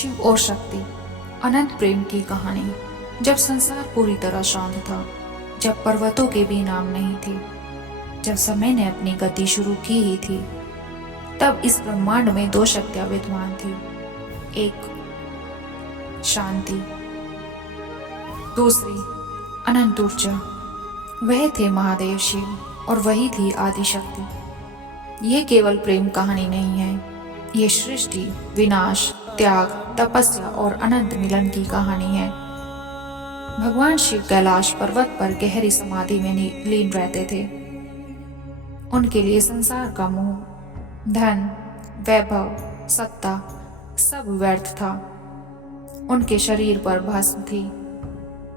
शिव और शक्ति, अनंत प्रेम की कहानी। जब संसार पूरी तरह शांत था, जब पर्वतों के भी नाम नहीं थे, जब समय ने अपनी गति शुरू की ही थी, तब इस ब्रह्मांड में दो शक्तियां विद्यमान थी। एक शांति, दूसरी अनंत ऊर्जा। वह थे महादेव शिव और वही थी आदि शक्ति। ये केवल प्रेम कहानी नहीं है, ये सृष्टि, विनाश, त्याग, तपस्या और अनंत मिलन की कहानी है। भगवान शिव कैलाश पर्वत पर गहरी समाधि में लीन रहते थे। उनके लिए संसार का मोह, धन, वैभव, सत्ता सब व्यर्थ था। उनके शरीर पर भस्म थी,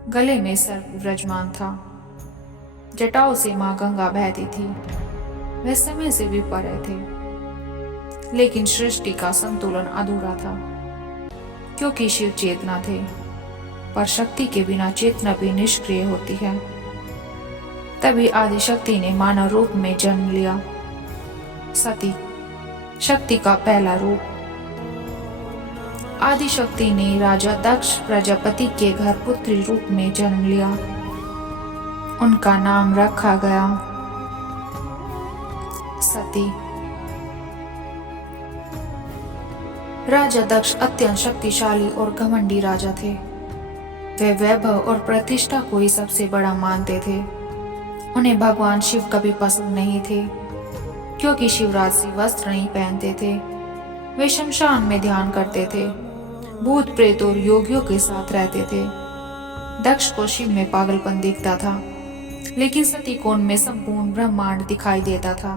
गले में सर्प विराजमान था, जटाओं से मां गंगा बहती थी। वे समय से भी परे थे, लेकिन सृष्टि का संतुलन अधूरा था, क्योंकि शिव चेतना थे, पर शक्ति के बिना चेतना भी निष्क्रिय होती है। तभी आदिशक्ति ने मानव रूप में जन्म लिया। सती, शक्ति का पहला रूप। आदिशक्ति ने राजा दक्ष प्रजापति के घर पुत्री रूप में जन्म लिया। उनका नाम रखा गया सती। राजा दक्ष अत्यंत शक्तिशाली और घमंडी राजा थे। वे वैभव और प्रतिष्ठा को ही सबसे बड़ा मानते थे। उन्हें भगवान शिव कभी पसंद नहीं थे, क्योंकि शिवरात्रि वस्त्र नहीं पहनते थे। वे शमशान में ध्यान करते थे, भूत प्रेत और योगियों के साथ रहते थे। दक्ष को शिव में पागलपन दिखता था, लेकिन सती को उनमें संपूर्ण ब्रह्मांड दिखाई देता था।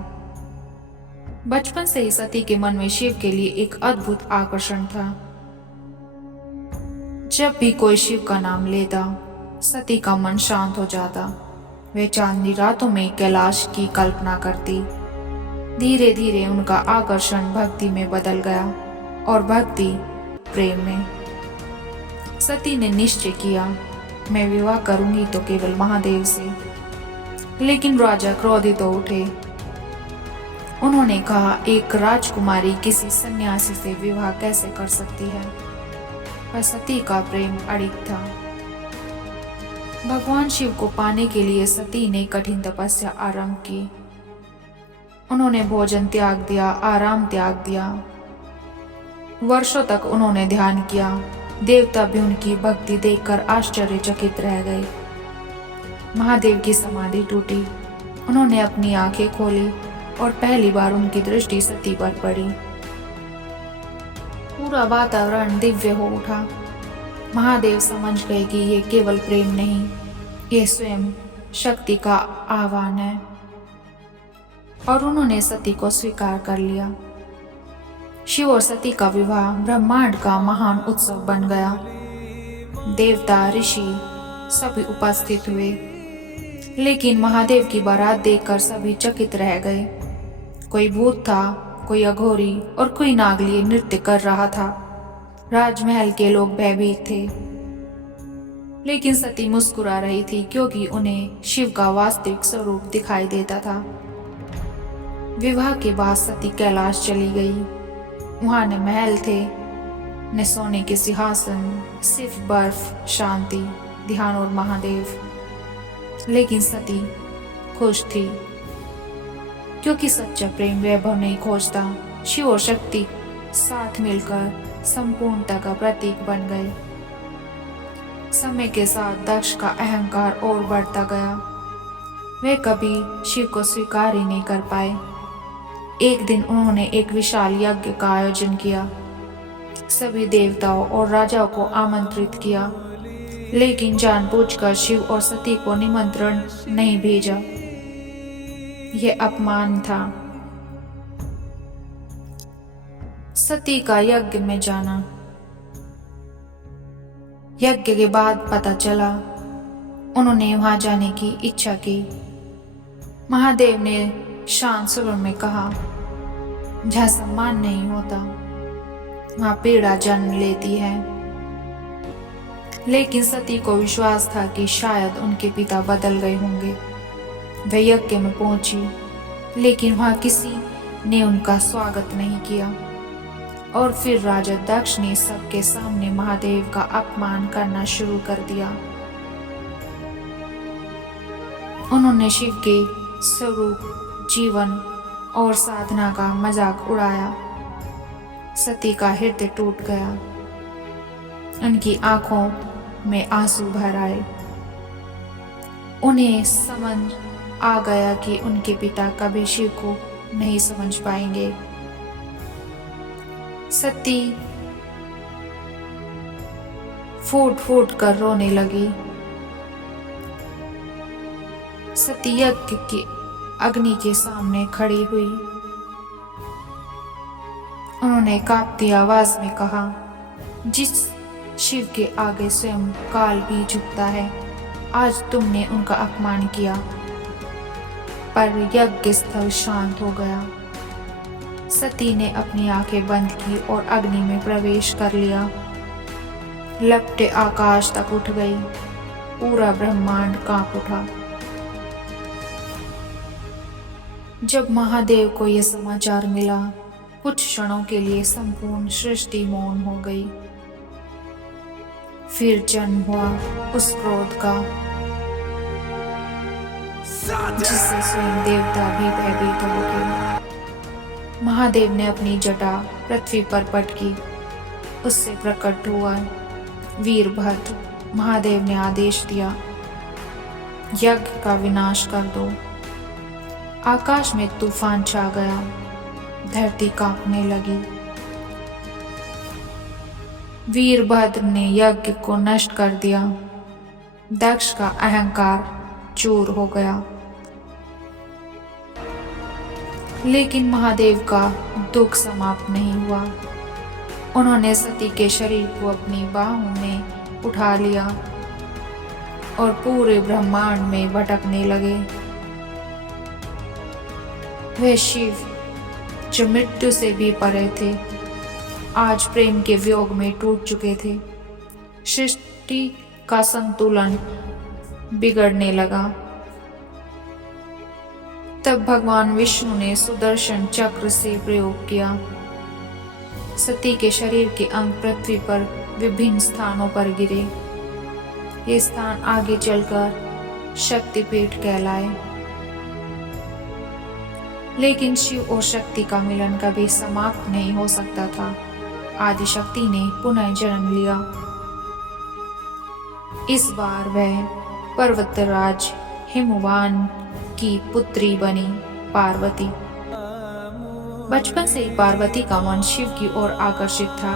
बचपन से ही सती के मन में शिव के लिए एक अद्भुत आकर्षण था। जब भी कोई शिव का नाम लेता, सती का मन शांत हो जाता। वे चांदनी रातों में कैलाश की कल्पना करती। धीरे धीरे उनका आकर्षण भक्ति में बदल गया और भक्ति प्रेम में। सती ने निश्चय किया, मैं विवाह करूंगी तो केवल महादेव से। लेकिन राजा क्रोधित हो उठे। उन्होंने कहा, एक राजकुमारी किसी सन्यासी से विवाह कैसे कर सकती है? पर सती का प्रेम अड़िग था। भगवान शिव को पाने के लिए सती ने कठिन तपस्या आरंभ की। उन्होंने भोजन त्याग दिया, आराम त्याग दिया। वर्षों तक उन्होंने ध्यान किया। देवता भी उनकी भक्ति देखकर आश्चर्यचकित रह गए। महादेव की समाधि टूटी। उन्होंने अपनी आंखें खोली और पहली बार उनकी दृष्टि सती पर पड़ी। पूरा वातावरण दिव्य हो उठा। महादेव समझ गए कि ये केवल प्रेम नहीं, ये स्वयं शक्ति का आह्वान है, और उन्होंने सती को स्वीकार कर लिया। शिव और सती का विवाह ब्रह्मांड का महान उत्सव बन गया। देवता, ऋषि सभी उपस्थित हुए, लेकिन महादेव की बारात देखकर सभी चकित रह गए। कोई भूत था, कोई अघोरी और कोई नागली नृत्य कर रहा था। राजमहल के लोग भयभीत थे, लेकिन सती मुस्कुरा रही थी, क्योंकि उन्हें शिव का वास्तविक स्वरूप दिखाई देता था। विवाह के बाद सती कैलाश चली गई। वहां न महल थे, न सोने के सिंहासन, सिर्फ बर्फ, शांति, ध्यान और महादेव। लेकिन सती खुश थी, क्योंकि सच्चा प्रेम वैभव नहीं खोजता। शिव और शक्ति साथ मिलकर संपूर्णता का प्रतीक बन गए। समय के साथ दक्ष का अहंकार और बढ़ता गया। वे कभी शिव को स्वीकार ही नहीं कर पाए। एक दिन उन्होंने एक विशाल यज्ञ का आयोजन किया। सभी देवताओं और राजाओं को आमंत्रित किया, लेकिन जानबूझकर शिव और सती को निमंत्रण नहीं भेजा। यह अपमान था। सती का यज्ञ में जाना। यज्ञ के बाद पता चला, उन्होंने वहां जाने की इच्छा की। महादेव ने शांत सुर में कहा, जहां सम्मान नहीं होता वहां पीड़ा जन्म लेती है। लेकिन सती को विश्वास था कि शायद उनके पिता बदल गए होंगे। वे यज्ञ में पहुंची, लेकिन वहां किसी ने उनका स्वागत नहीं किया और फिर राजा दक्ष ने सबके सामने महादेव का अपमान करना शुरू कर दिया। उन्होंने शिव के स्वरूप, जीवन और साधना का मजाक उड़ाया। सती का हृदय टूट गया, उनकी आंखों में आंसू भर आए। उन्हें समझ आ गया कि उनके पिता कभी शिव को नहीं समझ पाएंगे। सती फूट फूट कर रोने लगी। सती यज्ञ की अग्नि के सामने खड़ी हुई। उन्होंने कांपती आवाज में कहा, जिस शिव के आगे स्वयं काल भी झुकता है, आज तुमने उनका अपमान किया। पर यज्ञ स्थल शांत हो गया। सती ने अपनी आंखें बंद की और अग्नि में प्रवेश कर लिया। लपटें आकाश तक उठ गई, पूरा ब्रह्मांड कांप उठा। जब महादेव को यह समाचार मिला, कुछ क्षणों के लिए संपूर्ण सृष्टि मौन हो गई। फिर जन्म हुआ उस क्रोध का, जिससे स्वयं देवता भी भयभीत हो गए। महादेव ने अपनी जटा पृथ्वी पर पटकी, उससे प्रकट हुआ वीरभद्र। महादेव ने आदेश दिया, यज्ञ का विनाश कर दो। आकाश में तूफान छा गया, धरती कांपने लगी। वीरभद्र ने यज्ञ को नष्ट कर दिया। दक्ष का अहंकार चूर हो गया। लेकिन महादेव का दुख समाप्त नहीं हुआ। उन्होंने सती के शरीर को अपनी बाहों में उठा लिया और पूरे ब्रह्मांड में भटकने लगे। वह शिव जो मृत्यु से भी परे थे, आज प्रेम के वियोग में टूट चुके थे। सृष्टि का संतुलन बिगड़ने लगा। तब भगवान विष्णु ने सुदर्शन चक्र से प्रयोग किया। सती के शरीर के अंग पृथ्वी पर विभिन्न स्थानों पर गिरे। ये स्थान आगे चलकर शक्तिपीठ कहलाए। लेकिन शिव और शक्ति का मिलन कभी समाप्त नहीं हो सकता था। आदिशक्ति ने पुनः जन्म लिया। इस बार वह पर्वतराज हिमवान की पुत्री बनी पार्वती। बचपन से ही पार्वती का मन शिव की ओर आकर्षित था।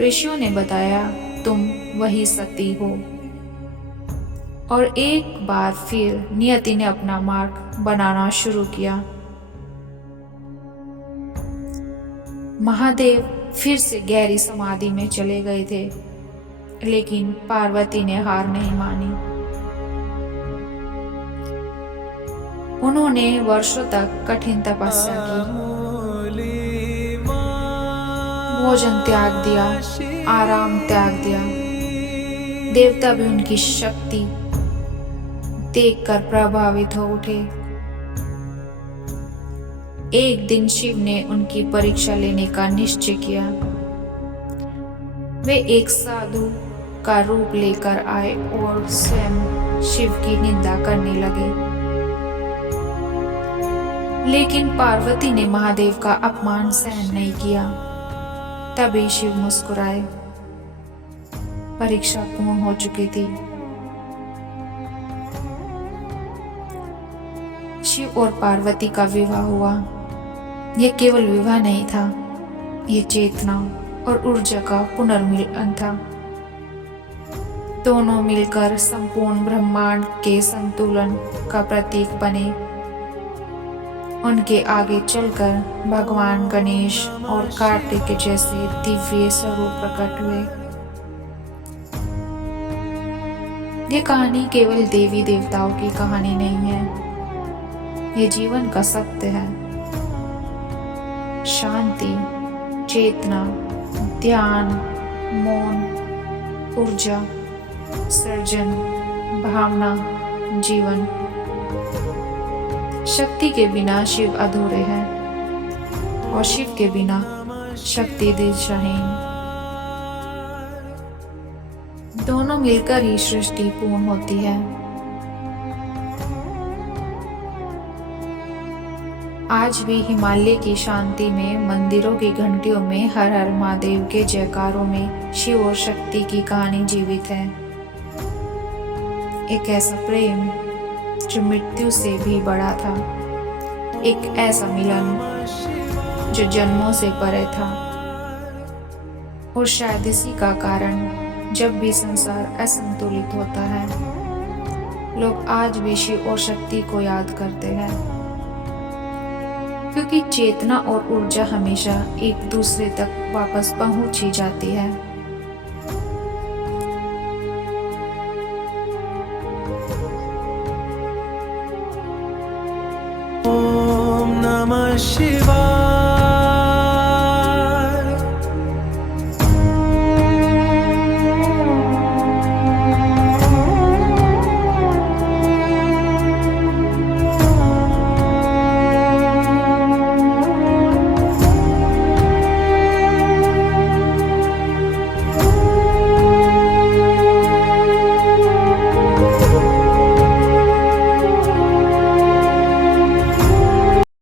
ऋषियों ने बताया, तुम वही सती हो। और एक बार फिर नियति ने अपना मार्ग बनाना शुरू किया। महादेव फिर से गहरी समाधि में चले गए थे, लेकिन पार्वती ने हार नहीं मानी। उन्होंने वर्षों तक कठिन तपस्या की, भोजन त्याग दिया, आराम त्याग दिया। देवता भी उनकी शक्ति देखकर प्रभावित हो उठे। एक दिन शिव ने उनकी परीक्षा लेने का निश्चय किया। वे एक साधु का रूप लेकर आए और स्वयं शिव की निंदा करने लगे। लेकिन पार्वती ने महादेव का अपमान सहन नहीं किया। तभी शिव मुस्कुराए। परीक्षा पूर्ण हो चुकी थी। शिव और पार्वती का विवाह हुआ। यह केवल विवाह नहीं था, यह चेतना और ऊर्जा का पुनर्मिलन था। दोनों मिलकर संपूर्ण ब्रह्मांड के संतुलन का प्रतीक बने। उनके आगे चलकर भगवान गणेश और कार्तिक जैसे दिव्य स्वरूप प्रकट हुए। ये कहानी केवल देवी देवताओं की कहानी नहीं है, ये जीवन का सत्य है। शांति, चेतना, ध्यान, मौन, ऊर्जा, सृजन, भावना, जीवन। शक्ति के बिना शिव अधूरे हैं और शिव के बिना शक्ति दिशाहीन। दोनों मिलकर ही सृष्टि पूर्ण होती है। आज भी हिमालय की शांति में, मंदिरों की घंटियों में, हर हर महादेव के जयकारों में शिव और शक्ति की कहानी जीवित है। एक ऐसा प्रेम जो मृत्यु से भी बड़ा था, एक ऐसा मिलन जो जन्मों से परे था। और शायद इसी का कारण जब भी संसार असंतुलित होता है, लोग आज भी शिव और शक्ति को याद करते हैं, क्योंकि चेतना और ऊर्जा हमेशा एक दूसरे तक वापस पहुंच ही जाती है।